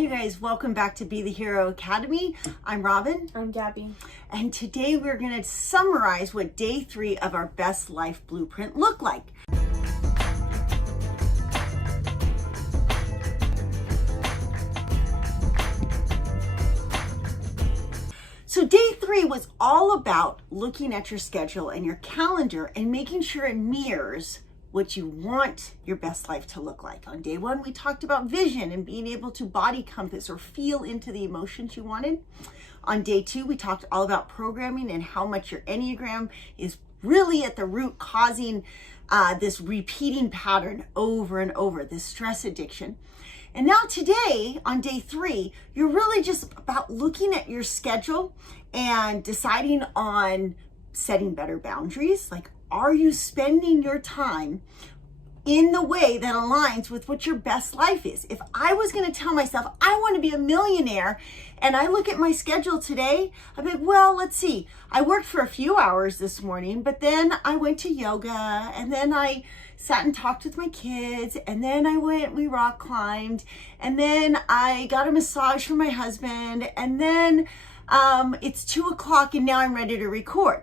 Hi guys, welcome back to Be the Hero Academy. I'm Robyn. I'm Gabby. And today we're going to summarize what day 3 of our best life blueprint looked like. So day 3 was all about looking at your schedule and your calendar and making sure it mirrors what you want your best life to look like. On day 1, we talked about vision and being able to body compass or feel into the emotions you wanted. On day 2, we talked all about programming and how much your Enneagram is really at the root causing this repeating pattern over and over, this stress addiction. And now today, on day 3, you're really just about looking at your schedule and deciding on setting better boundaries. Like, are you spending your time in the way that aligns with what your best life is? If I was going to tell myself I want to be a millionaire and I look at my schedule today, I'd be like, well, let's see. I worked for a few hours this morning, but then I went to yoga and then I sat and talked with my kids, and then we rock climbed, and then I got a massage from my husband, and then it's 2 o'clock and now I'm ready to record.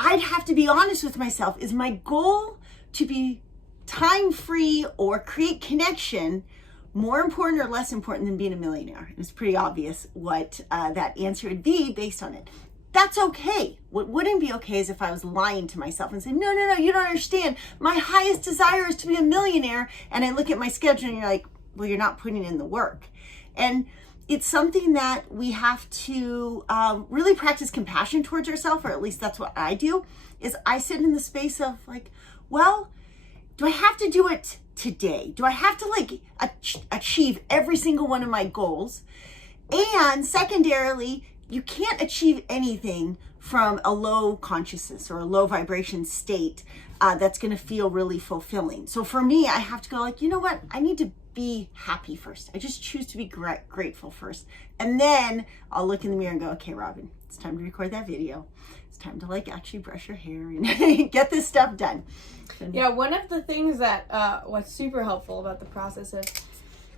I'd have to be honest with myself. Is my goal to be time free or create connection more important or less important than being a millionaire? It's pretty obvious what that answer would be based on it. That's okay. What wouldn't be okay is if I was lying to myself and saying, no, you don't understand. My highest desire is to be a millionaire. And I look at my schedule and you're like, well, you're not putting in the work. And it's something that we have to really practice compassion towards ourselves, or at least that's what I do, is I sit in the space of like, well, do I have to do it today? Do I have to achieve every single one of my goals? And secondarily, you can't achieve anything from a low consciousness or a low vibration state that's going to feel really fulfilling. So for me, I have to go like, you know what? I need to be happy first. I just choose to be grateful first. And then I'll look in the mirror and go, okay, Robyn, it's time to record that video. It's time to actually brush your hair and get this stuff done. Yeah, one of the things that was super helpful about the process of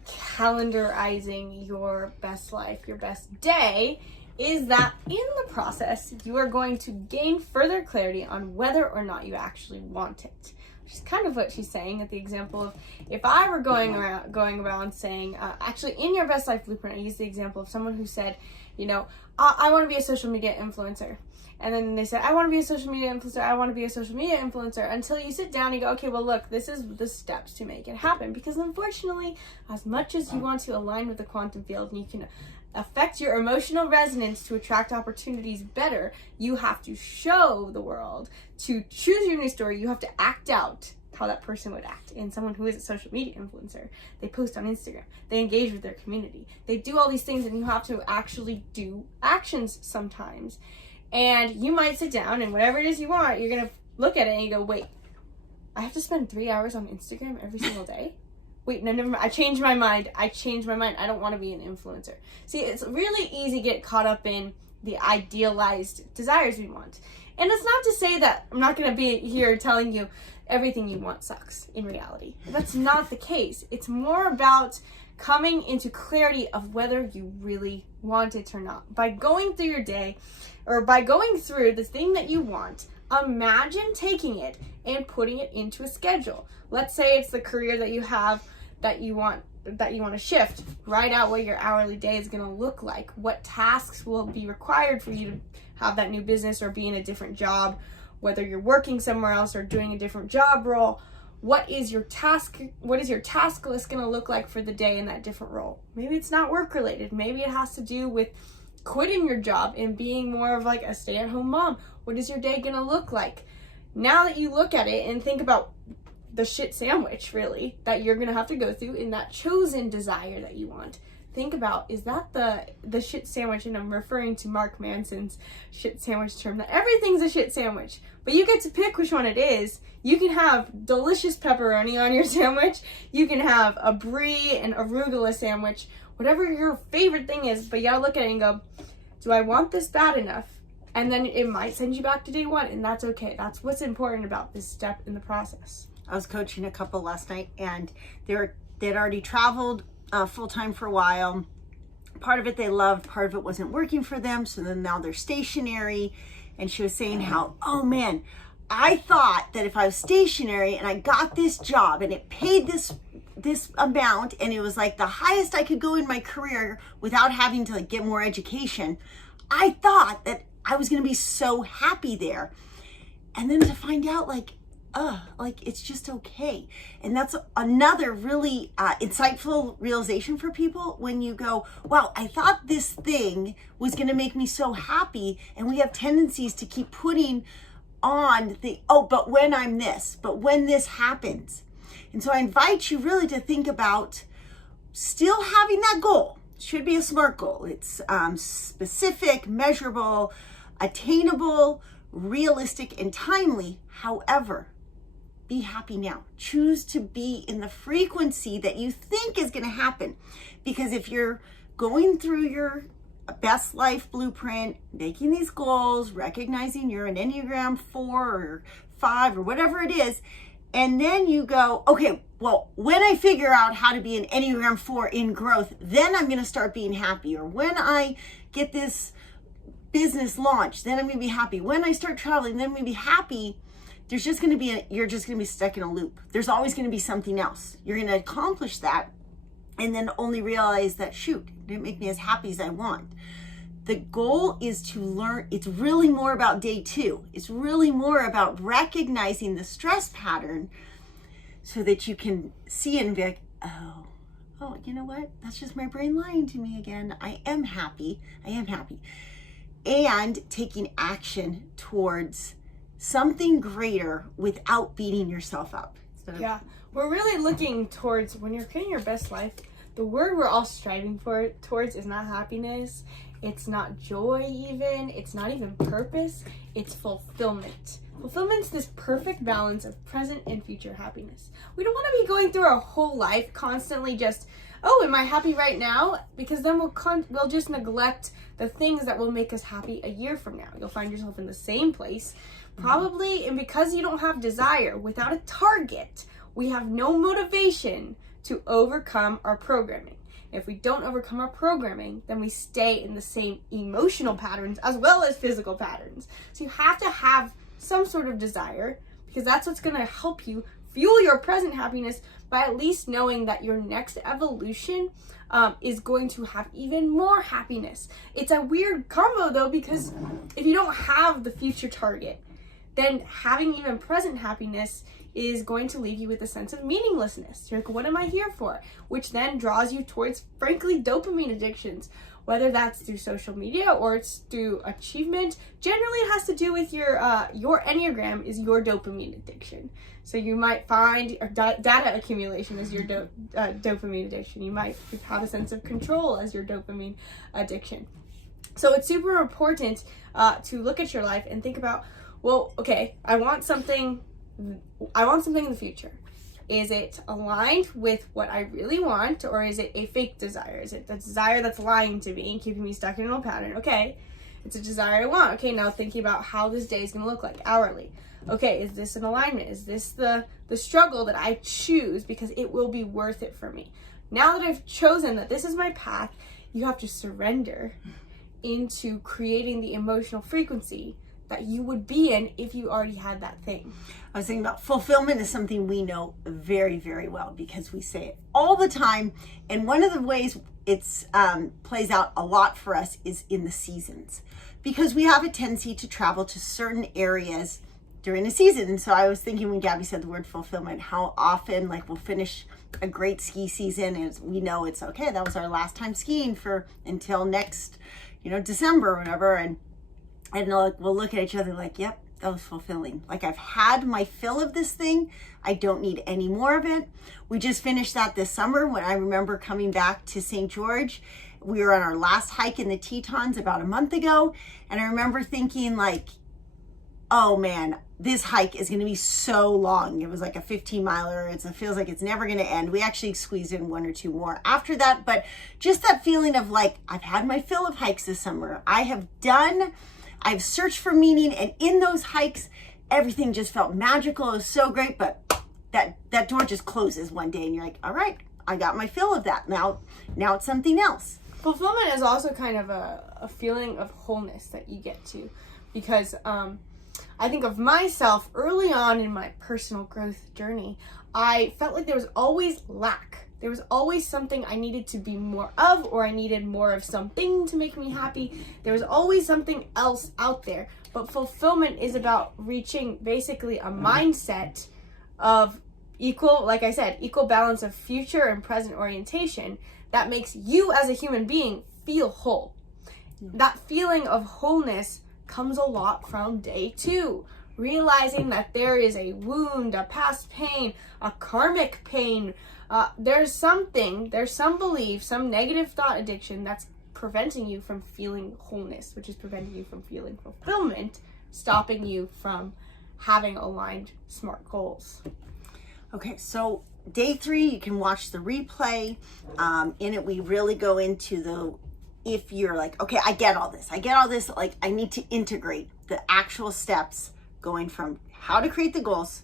calendarizing your best life, your best day, is that in the process, you are going to gain further clarity on whether or not you actually want it. Which is kind of what she's saying at the example of, if I were going around saying, actually in your best life blueprint, I used the example of someone who said, I want to be a social media influencer. And then they said, I want to be a social media influencer. I want to be a social media influencer. Until you sit down and go, okay, well, look, this is the steps to make it happen. Because unfortunately, as much as you want to align with the quantum field and you can affect your emotional resonance to attract opportunities better, you have to show the world. To choose your new story, you have to act out how that person would act. And someone who is a social media influencer, they post on Instagram, they engage with their community, they do all these things, and you have to actually do actions sometimes. And you might sit down and whatever it is you want, you're going to look at it and you go, wait, I have to spend 3 hours on Instagram every single day? Wait, no, never mind. I changed my mind. I don't want to be an influencer. See, it's really easy to get caught up in the idealized desires we want. And it's not to say that I'm not going to be here telling you everything you want sucks in reality. That's not the case. It's more about coming into clarity of whether you really want it or not. By going through your day, or by going through the thing that you want, imagine taking it and putting it into a schedule. Let's say it's the career that you have that you want to shift. Write out what your hourly day is going to look like. What tasks will be required for you to have that new business or be in a different job, whether you're working somewhere else or doing a different job role. What is your task list going to look like for the day in that different role? Maybe it's not work related. Maybe it has to do with quitting your job and being more of like a stay-at-home mom. What is your day going to look like? Now that you look at it and think about the shit sandwich, really, that you're going to have to go through in that chosen desire that you want, think about, is that the shit sandwich? And I'm referring to Mark Manson's shit sandwich term, that everything's a shit sandwich, but you get to pick which one it is. You can have delicious pepperoni on your sandwich. You can have a brie and arugula sandwich, whatever your favorite thing is, but you gotta look at it and go, do I want this bad enough? And then it might send you back to day 1, and that's okay. That's what's important about this step in the process. I was coaching a couple last night, and they'd already traveled full-time for a while. Part of it they loved, part of it wasn't working for them. So then now they're stationary. And she was saying how, oh man, I thought that if I was stationary and I got this job and it paid this amount and it was like the highest I could go in my career without having to like get more education, I thought that I was going to be so happy there. And then to find out like it's just okay. And that's another really insightful realization for people when you go, wow, I thought this thing was going to make me so happy. And we have tendencies to keep putting on but when I'm this, but when this happens. And so I invite you really to think about still having that goal. It should be a SMART goal. It's specific, measurable, attainable, realistic, and timely. However, be happy now. Choose to be in the frequency that you think is going to happen. Because if you're going through your best life blueprint, making these goals, recognizing you're an Enneagram 4 or 5 or whatever it is, and then you go, okay, well, when I figure out how to be an Enneagram 4 in growth, then I'm going to start being happy. Or when I get this business launched, then I'm going to be happy. When I start traveling, then I'm going to be happy. There's just going to be, you're just going to be stuck in a loop. There's always going to be something else. You're going to accomplish that and then only realize that, shoot, it didn't make me as happy as I want. The goal is to learn. It's really more about day 2. It's really more about recognizing the stress pattern so that you can see and be like, oh, you know what? That's just my brain lying to me again. I am happy. And taking action towards something greater without beating yourself up. Yeah, we're really looking towards, when you're creating your best life, the word we're all striving towards is not happiness. It's not joy even. It's not even purpose. It's fulfillment. Fulfillment's this perfect balance of present and future happiness. We don't want to be going through our whole life constantly just, oh, am I happy right now? Because then we'll just neglect the things that will make us happy a year from now. You'll find yourself in the same place, probably, and because you don't have desire, without a target, we have no motivation to overcome our programming. If we don't overcome our programming, then we stay in the same emotional patterns as well as physical patterns. So you have to have some sort of desire, because that's what's going to help you fuel your present happiness by at least knowing that your next evolution is going to have even more happiness. It's a weird combo though, because if you don't have the future target, then having even present happiness is going to leave you with a sense of meaninglessness. You're like, what am I here for? Which then draws you towards, frankly, dopamine addictions, whether that's through social media or it's through achievement. Generally, it has to do with your Enneagram is your dopamine addiction. So you might find data accumulation as your dopamine addiction. You might have a sense of control as your dopamine addiction. So it's super important to look at your life and think about, well, okay, I want something in the future. Is it aligned with what I really want, or is it a fake desire? Is it the desire that's lying to me and keeping me stuck in an old pattern? Okay, it's a desire I want. Okay, now thinking about how this day is going to look like hourly. Okay, is this an alignment? Is this the struggle that I choose because it will be worth it for me? Now that I've chosen that this is my path, you have to surrender into creating the emotional frequency that you would be in if you already had that thing. I was thinking about fulfillment is something we know very, very well because we say it all the time. And one of the ways it's plays out a lot for us is in the seasons, because we have a tendency to travel to certain areas during the season. And so I was thinking when Gabby said the word fulfillment, how often like we'll finish a great ski season and we know it's okay, that was our last time skiing for until next, December or whatever. And we'll look at each other like, yep, that was fulfilling. Like I've had my fill of this thing. I don't need any more of it. We just finished that this summer when I remember coming back to St. George. We were on our last hike in the Tetons about a month ago. And I remember thinking like, oh man, this hike is going to be so long. It was like a 15-miler. It feels like it's never going to end. We actually squeezed in 1 or 2 more after that. But just that feeling of like, I've had my fill of hikes this summer. I've searched for meaning, and in those hikes, everything just felt magical. It was so great, but that door just closes one day, and you're like, all right, I got my fill of that. Now it's something else. Fulfillment is also kind of a feeling of wholeness that you get to, because I think of myself early on in my personal growth journey, I felt like there was always lack. There was always something I needed to be more of, or I needed more of something to make me happy. There was always something else out there. But fulfillment is about reaching basically a mindset of equal, like I said, equal balance of future and present orientation that makes you as a human being feel whole. That feeling of wholeness comes a lot from day 2. Realizing that there is a wound, a past pain, a karmic pain. There's some belief, some negative thought addiction that's preventing you from feeling wholeness, which is preventing you from feeling fulfillment, stopping you from having aligned SMART goals. Okay, so day 3, you can watch the replay. In it, we really go into if you're like, okay, I get all this, like I need to integrate the actual steps going from how to create the goals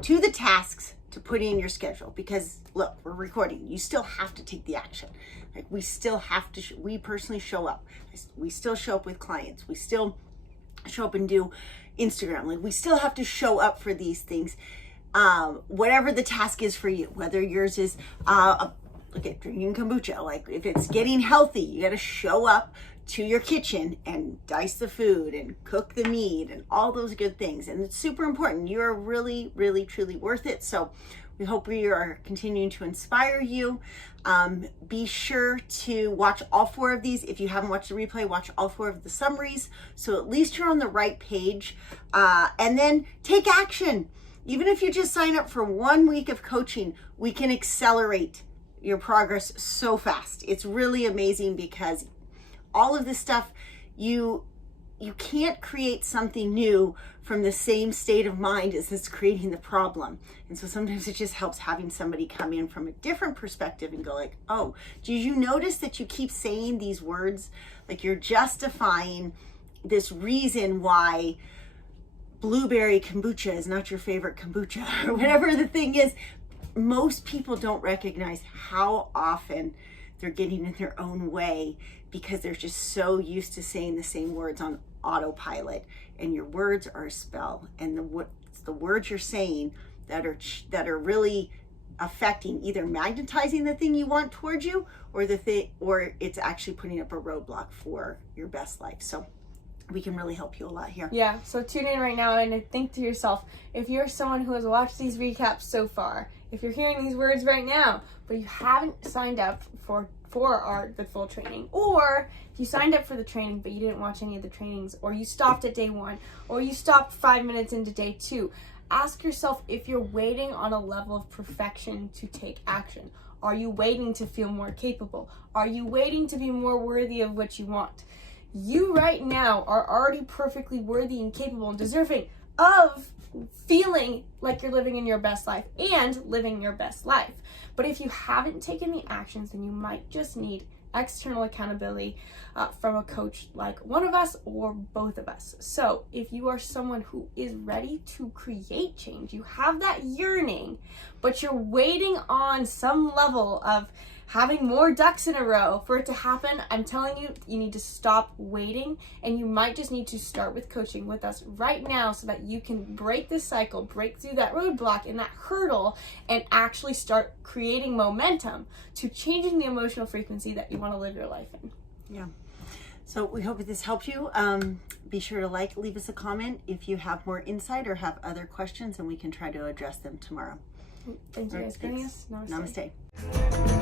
to the tasks to put in your schedule. Because look, we're recording, you still have to take the action. Like we still have to, we personally show up. We still show up with clients. We still show up and do Instagram. Like we still have to show up for these things. Whatever the task is for you, whether yours is, look at drinking kombucha, like if it's getting healthy, you got to show up to your kitchen and dice the food and cook the meat and all those good things. And it's super important. You're really, really, truly worth it. So we hope we are continuing to inspire you. Be sure to watch all 4 of these. If you haven't watched the replay, watch all 4 of the summaries. So at least you're on the right page. And then take action. Even if you just sign up for 1 week of coaching, we can accelerate your progress so fast. It's really amazing, because all of this stuff, you can't create something new from the same state of mind as it's creating the problem. And so sometimes it just helps having somebody come in from a different perspective and go like, oh, did you notice that you keep saying these words? Like you're justifying this reason why blueberry kombucha is not your favorite kombucha, or whatever the thing is. Most people don't recognize how often they're getting in their own way because they're just so used to saying the same words on autopilot, and your words are a spell, and the words you're saying that are really affecting, either magnetizing the thing you want towards you, or or it's actually putting up a roadblock for your best life. So we can really help you a lot here. Yeah, so tune in right now and think to yourself, if you're someone who has watched these recaps so far, if you're hearing these words right now, but you haven't signed up for the full training, or if you signed up for the training but you didn't watch any of the trainings, or you stopped at day 1, or you stopped 5 minutes into day 2, ask yourself if you're waiting on a level of perfection to take action. Are you waiting to feel more capable? Are you waiting to be more worthy of what you want? You right now are already perfectly worthy and capable and deserving of feeling like you're living in your best life and living your best life. But if you haven't taken the actions, then you might just need external accountability from a coach like one of us or both of us. So if you are someone who is ready to create change, you have that yearning, but you're waiting on some level of having more ducks in a row for it to happen, I'm telling you, you need to stop waiting, and you might just need to start with coaching with us right now so that you can break this cycle, break through that roadblock and that hurdle, and actually start creating momentum to changing the emotional frequency that you want to live your life in. Yeah. So we hope this helped you. Be sure to leave us a comment if you have more insight or have other questions, and we can try to address them tomorrow. Thank you guys for joining us. Namaste. Namaste.